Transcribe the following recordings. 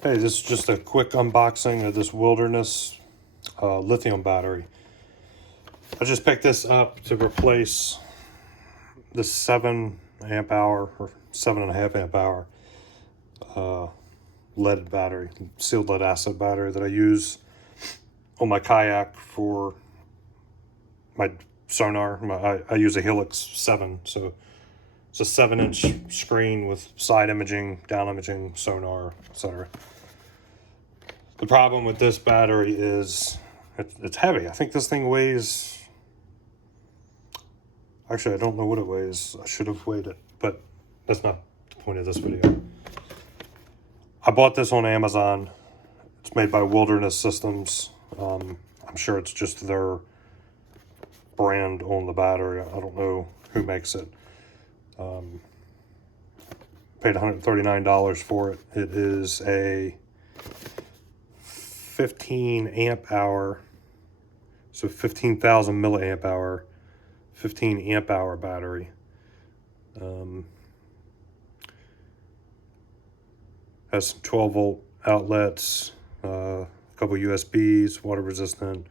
Hey, this is just a quick unboxing of this Wilderness lithium battery. I just picked this up to replace the 7 amp hour or 7.5 amp hour lead battery, sealed lead acid battery that I use on my Kayak for my sonar. I use a Helix 7, so it's a 7-inch screen with side imaging, down imaging, sonar, etc. The problem with this battery is it's heavy. I think this thing weighs, actually I don't know what it weighs. I should have weighed it, but that's not the point of this video. I bought this on Amazon. It's made by Wilderness Systems. I'm sure it's just their brand on the battery. I don't know who makes it. Paid $139 for it. It is a 15 amp hour, so 15,000 milliamp hour, 15 amp hour battery. Has some 12 volt outlets, a couple USBs, water resistant,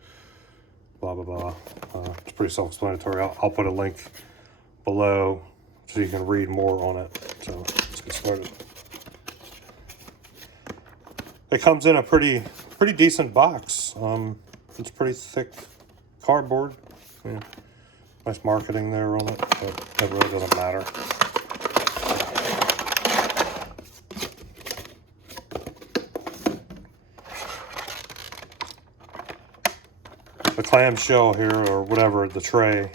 blah blah blah. It's pretty self-explanatory. I'll put a link below so you can read more on it. So let's get started. It comes in a pretty decent box. It's pretty thick cardboard. Yeah. Nice marketing there on it, but it really doesn't matter. The clamshell here, or whatever, the tray,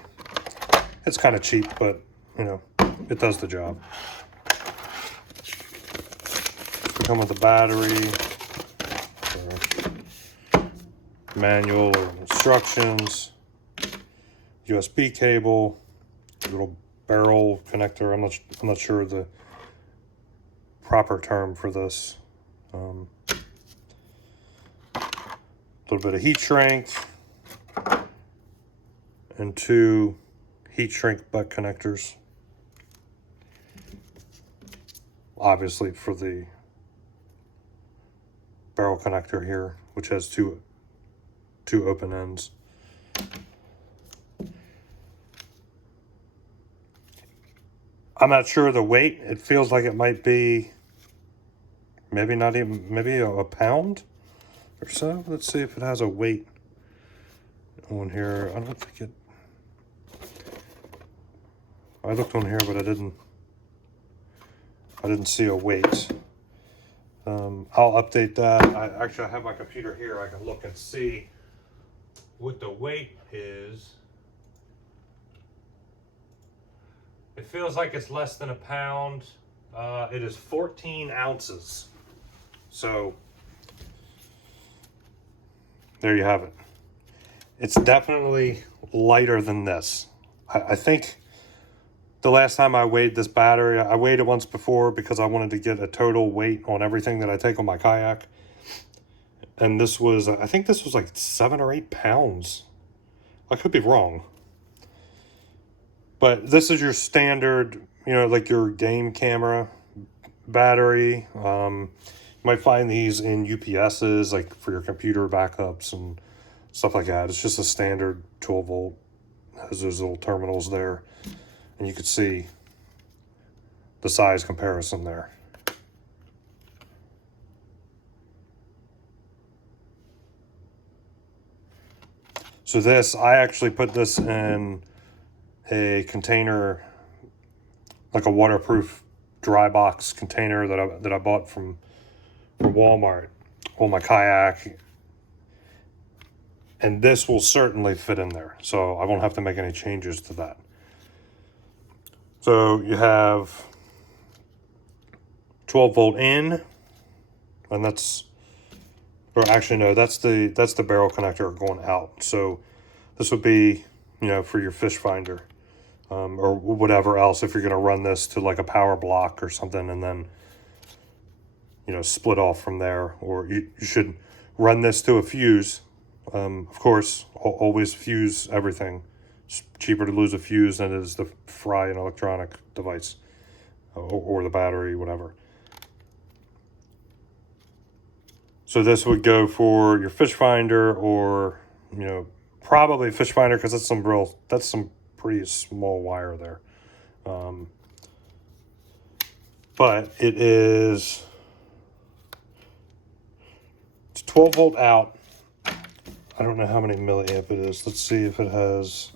it's kind of cheap, but you know, it does the job. We come with a battery, manual or instructions, USB cable, little barrel connector. I'm not sure the proper term for this. A little bit of heat shrink and 2 heat shrink butt connectors, obviously for the barrel connector here, which has two open ends. I'm not sure the weight. It feels like it might be maybe a pound or so. Let's see if it has a weight on here. I don't think it. I looked on here, but I didn't see a weight. I'll update that. I have my computer here. I can look and see what the weight is. It feels like it's less than a pound. It is 14 ounces. So there you have it. It's definitely lighter than this. I think the last time I weighed this battery, I weighed it once before because I wanted to get a total weight on everything that I take on my Kayak. And this was, I think this was like 7 or 8 pounds. I could be wrong. But this is your standard, you know, like your game camera battery. You might find these in UPSs, like for your computer backups and stuff like that. It's just a standard 12 volt. Has those little terminals there. And you can see the size comparison there. So this, I actually put this in a container, like a waterproof dry box container that I bought from Walmart on my Kayak. And this will certainly fit in there. So I won't have to make any changes to that. So you have 12 volt in, and that's, or actually no, that's the barrel connector going out. So this would be, you know, for your fish finder, or whatever else, if you're going to run this to like a power block or something, and then, you know, split off from there. Or you should run this to a fuse. Of course, always fuse everything. It's cheaper to lose a fuse than it is to fry an electronic device, or the battery, whatever. So this would go for your fish finder, or, you know, probably fish finder, because that's some pretty small wire there. But it's 12 volt out. I don't know how many milliamp it is. Let's see if it has.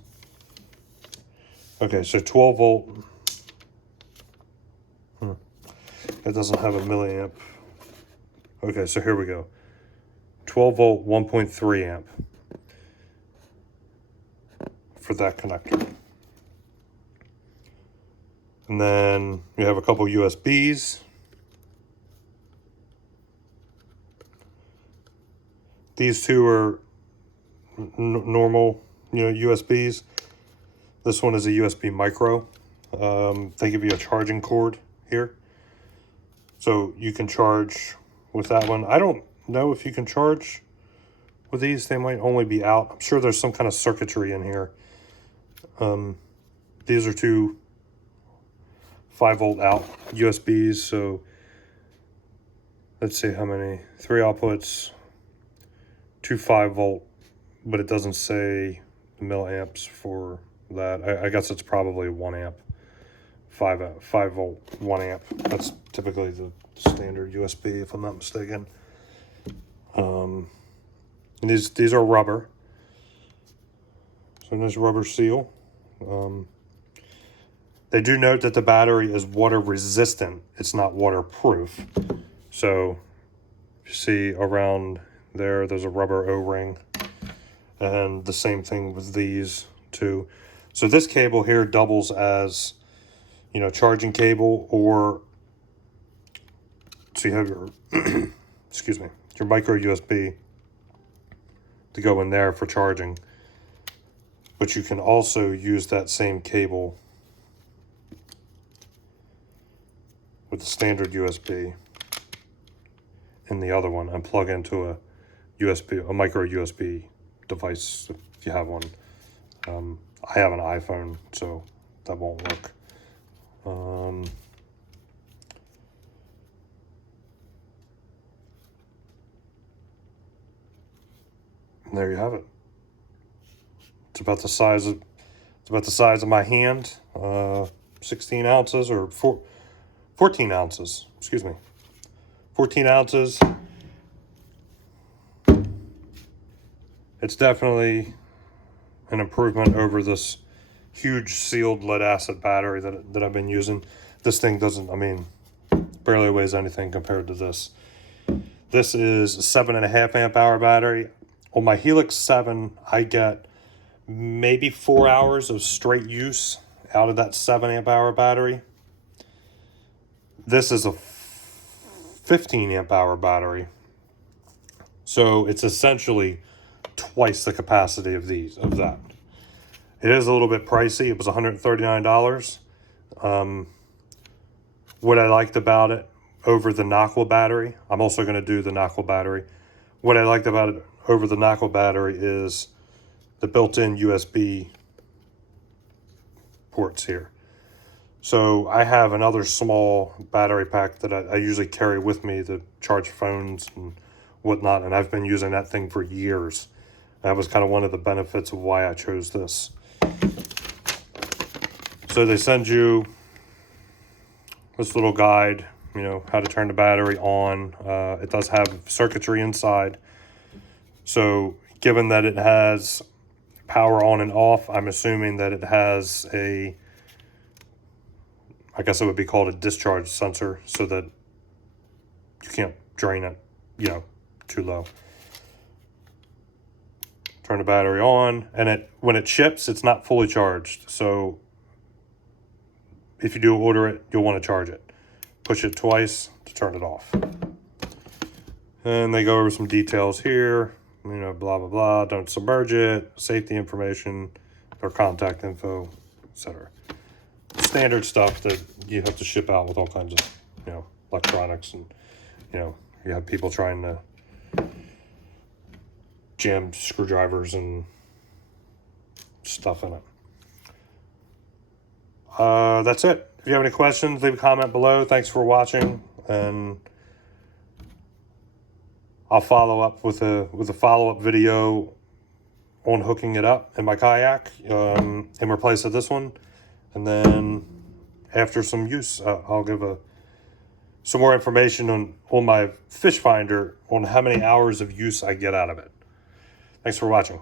Okay, so 12 volt. It doesn't have a milliamp. Okay, so here we go. 12 volt, 1.3 amp for that connector. And then you have a couple USBs. These two are normal, USBs. This one is a USB micro. They give you a charging cord here. So you can charge with that one. I don't know if you can charge with these. They might only be out. I'm sure there's some kind of circuitry in here. These are two 5 volt out USBs. So let's see how many. 3 outputs, 2 5 volt, but it doesn't say milliamps for that. I guess it's probably 1 amp. 5 volt, 1 amp. That's typically the standard USB, if I'm not mistaken. And these are rubber. So nice rubber seal. They do note that the battery is water resistant. It's not waterproof. So you see around there's a rubber O-ring. And the same thing with these two. So this cable here doubles as, charging cable, or so you have your excuse me, your micro USB to go in there for charging, but you can also use that same cable with the standard USB in the other one and plug into a micro USB device if you have one. I have an iPhone, so that won't work. And there you have it. It's about the size of my hand. 16 ounces or 14 ounces. Excuse me. 14 ounces. It's definitely an improvement over this huge sealed lead acid battery that I've been using. This thing barely weighs anything compared to this. This is a 7.5 amp hour battery. On my Helix 7, I get maybe 4 hours of straight use out of that 7 amp hour battery. This is a 15 amp hour battery. So it's essentially twice the capacity of that. It is a little bit pricey. It was $139. What I liked about it over the Nocqua battery, I'm also going to do the Nocqua battery. What I liked about it over the Nocqua battery is the built-in USB ports here. So I have another small battery pack that I usually carry with me to charge phones and whatnot, and I've been using that thing for years. That was kind of one of the benefits of why I chose this. So they send you this little guide, how to turn the battery on. It does have circuitry inside. So given that it has power on and off, I'm assuming that it has I guess it would be called a discharge sensor, so that you can't drain it, too low. Turn the battery on, and when it ships, it's not fully charged. So if you do order it, you'll want to charge it. Push it twice to turn it off. And they go over some details here, blah, blah, blah. Don't submerge it, safety information, their contact info, etc. Standard stuff that you have to ship out with all kinds of, electronics, and, you have people trying to jam screwdrivers and stuff in it. That's it. If you have any questions, leave a comment below. Thanks for watching, and I'll follow up with a follow-up video on hooking it up in my kayak in replace of this one. And then after some use, I'll give some more information on my fish finder on how many hours of use I get out of it. Thanks for watching.